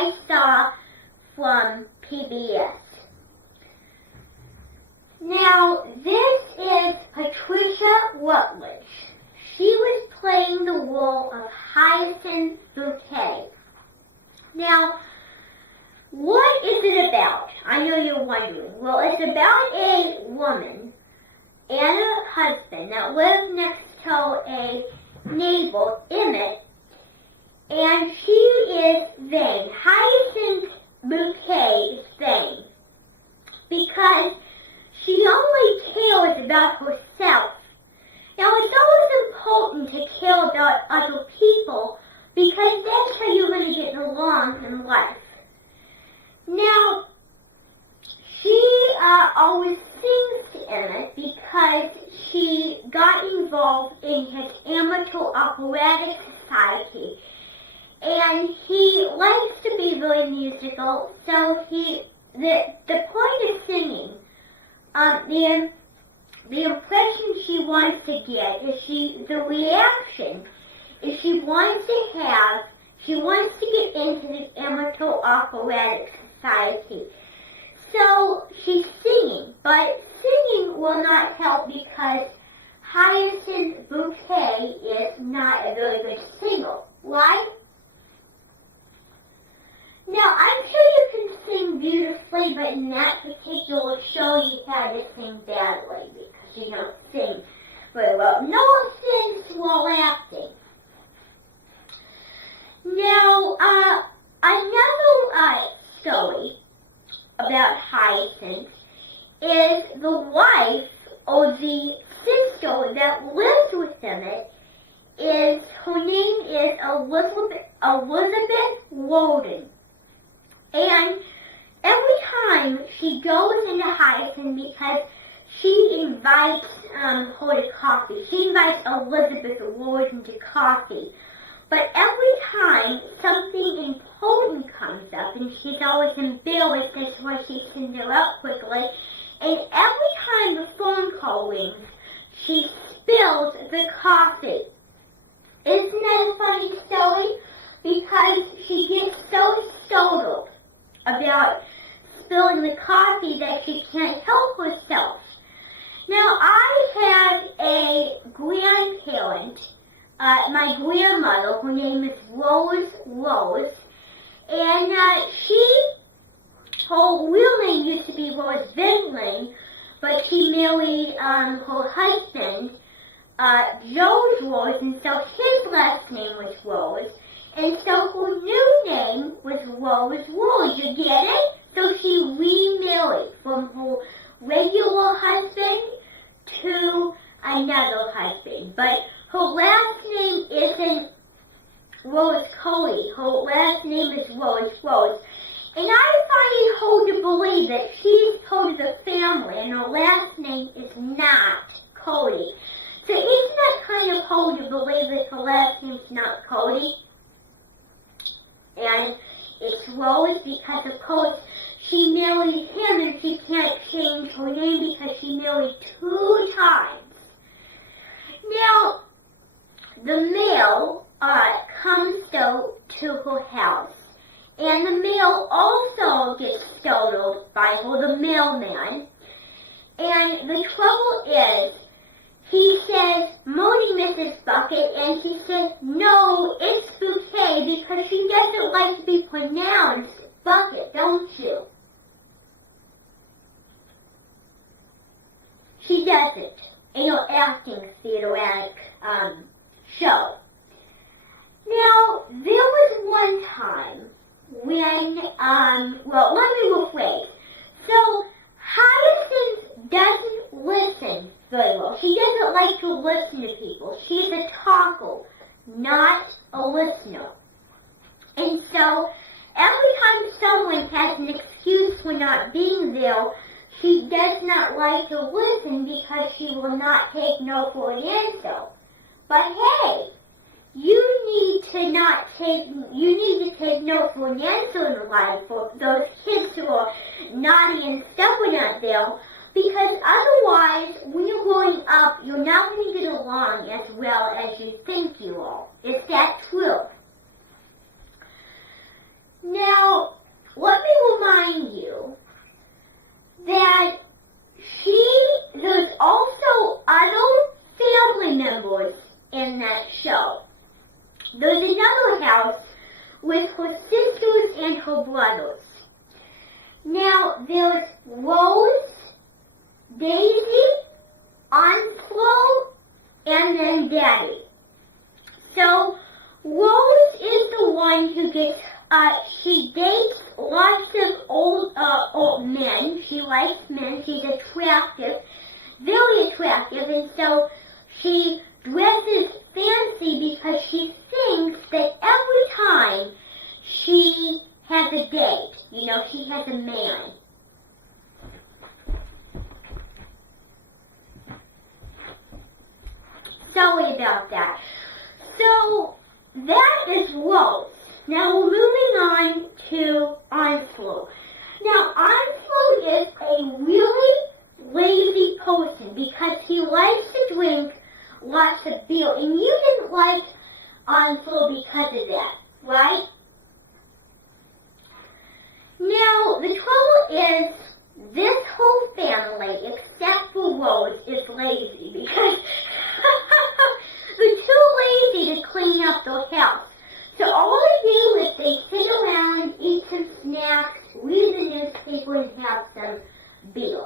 I saw from PBS. Now, this is Patricia Rutledge. She was playing the role of Hyacinth Bouquet. Now, what is it about? I know you're wondering. Well, it's about a woman and a husband that live next to a neighbor, Emmett, and she is vain. Hyacinth Bouquet is vain because she only cares about herself. Now, it's always important to care about other people because that's how you're going to get along in life. Now, she always sings to Emmett because she got involved in his amateur operatic society. And he likes to be very musical, so the point of singing, the impression she wants to get is the reaction is she wants to get into the amateur operatic society. So she's singing, but singing will not help because Hyacinth Bouquet is not a very good singer, right? Now, I'm sure you can sing beautifully, but in that particular show you had to sing badly because you don't sing very well. No offense while acting. Now, another story about Hyacinth is the wife or the sister that lives with Emmett. Her name is Elizabeth Woden. And every time she goes into Hyacinth because she invites her to coffee. She invites Elizabeth Woden to coffee. But every time something important comes up, and she's always embarrassed, that's why she sends her out quickly, and every time the phone call rings, she spills the coffee. Isn't that a funny story? Because she gets so startled about spilling the coffee that she can't help herself. Now, I had a grandparent, my grandmother, her name is Rose, and her real name used to be Rose Ventling, but she married her husband, George Rose, and so his last name was Rose. And so her new name was Rose, you get it? So she remarried from her regular husband to another husband. But her last name isn't Rose Coley. Her last name is Rose. And I find it hard to believe that she's part of the family and her last name is not Cody. So isn't that kind of hard to believe that her last name's not Cody? And it's Rose because, of course, she married him and she can't change her name because she married 2 times. Now, the mail comes to her house. And the mail also gets startled by her, the mailman. And the trouble is, he says, "Morning, Mrs. Bucket," and she says, "No, it's Bouquet," because she doesn't like to be pronounced Bucket, don't you? She doesn't in her acting theatric show. Now, there was one time when, well, let me rephrase. So, Hyacinth doesn't listen very well. She doesn't like to listen to people. She's a talker, not a listener. And so, every time someone has an excuse for not being there, she does not like to listen because she will not take no for an answer. But hey, you need to take no for an answer in life for those kids who are naughty and stubborn out there, because otherwise, when you're growing up, you're not going to get along as well as you think you are. Is that true? Now, and her brothers. Now, there's Rose, Daisy, Onslow, and then Daddy. So, Rose is the one who gets, she dates lots of old men. She likes men. She's attractive, very attractive, and so she dresses fancy because she thinks that every time she has a date, you know, she has a man. Sorry about that. So, that is Rose. Now we're moving on to Onslow. Now, Onslow is a really lazy person because he likes to drink lots of beer. And you didn't like Onslow because of that, right? Now, the trouble is, this whole family, except for Rose, is lazy because they're too lazy to clean up their house. So all they do is they sit around, eat some snacks, read the newspaper, and have some beer.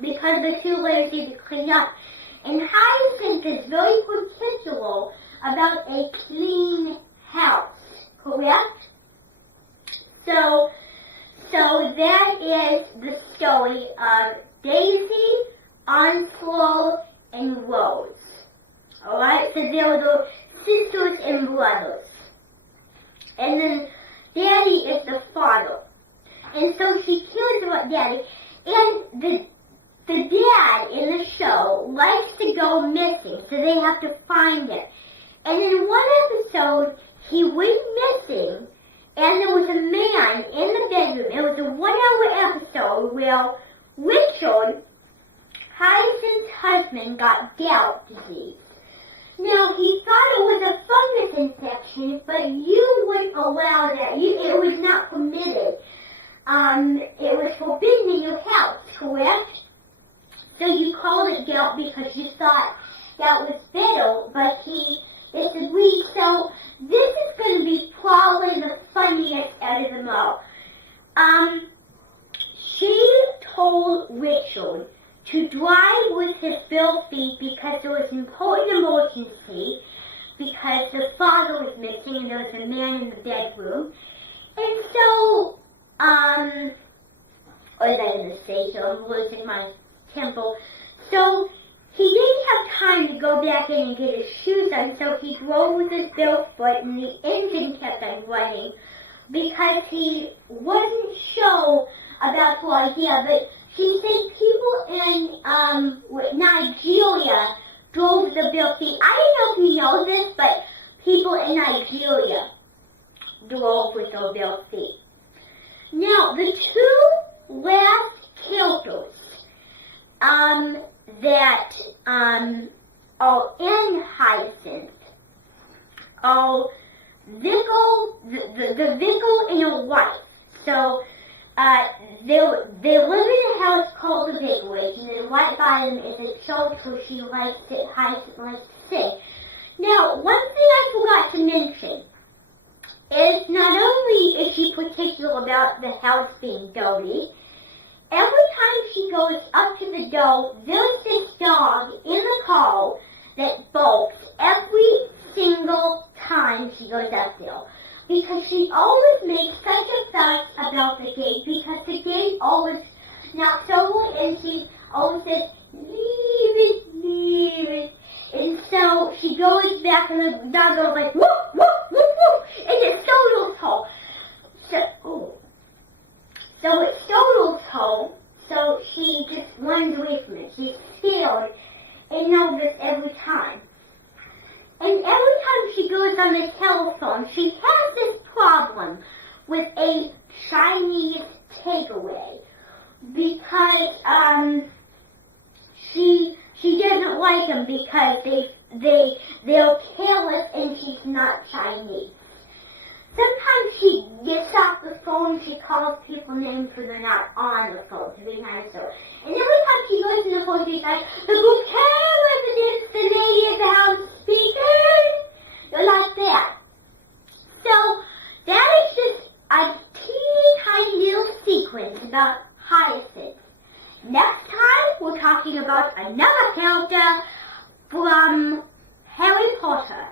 Because they're too lazy to clean up. And Hyacinth is very particular about a clean house, correct? So that is the story of Daisy, Onslow, and Rose. Alright, so they were the sisters and brothers. And then Daddy is the father. And so she cares about Daddy. And the dad in the show likes to go missing, so they have to find him. And in one episode, he went missing, and there was a man in the bedroom. It was a 1-hour episode where Richard, Hyacinth's husband, got gout disease. Now, he thought it was a fungus infection, but you wouldn't allow that. It was not permitted. It was forbidden in your house, correct? So you called it gout because you thought that was fatal, but he disagreed. So this is going to be probably the funniest out of them all. She told Richard to drive with his bare feet because there was an important emergency, because the father was missing and there was a man in the bedroom. And so, what was I going to say? So I'm losing my temple. So he didn't have time to go back in and get his shoes on, so he drove with his bare foot and the engine kept on running because he wasn't sure about the idea. But she said people in Nigeria drove the bare feet. I don't know if you know this, but people in Nigeria drove with their bare feet. Now, the two last characters that are in Hyacinth are Vickle, the Vickle and your wife. So they live in a house called the Vicarage, and then right by them is a church where Hyacinth likes to sing. Now, one thing I forgot to mention is not only is she particular about the house being dirty, every time she goes up to the door, there's this dog in the car that barks every single time she goes up there. Because she always makes such a fuss about the gate, because the gate always knocks over and she always says, leave it, leave it. And so she goes back and the dog goes like, woof, woof, woof, woof, and it startles her. So it startles her, so she just runs away from it. She's scared and nervous every time. And every time she goes on the telephone, she has this problem with a Chinese takeaway because she doesn't like them because they're careless and she's not Chinese. Sometimes she gets off the phone, she calls people names when they're not on the phone to be nice to her. And every time she goes to the phone, she's like, the bouquet residents, the lady of the house speaking. They're like that. So, that is just, about Hyacinth. Next time, we're talking about another character from Harry Potter.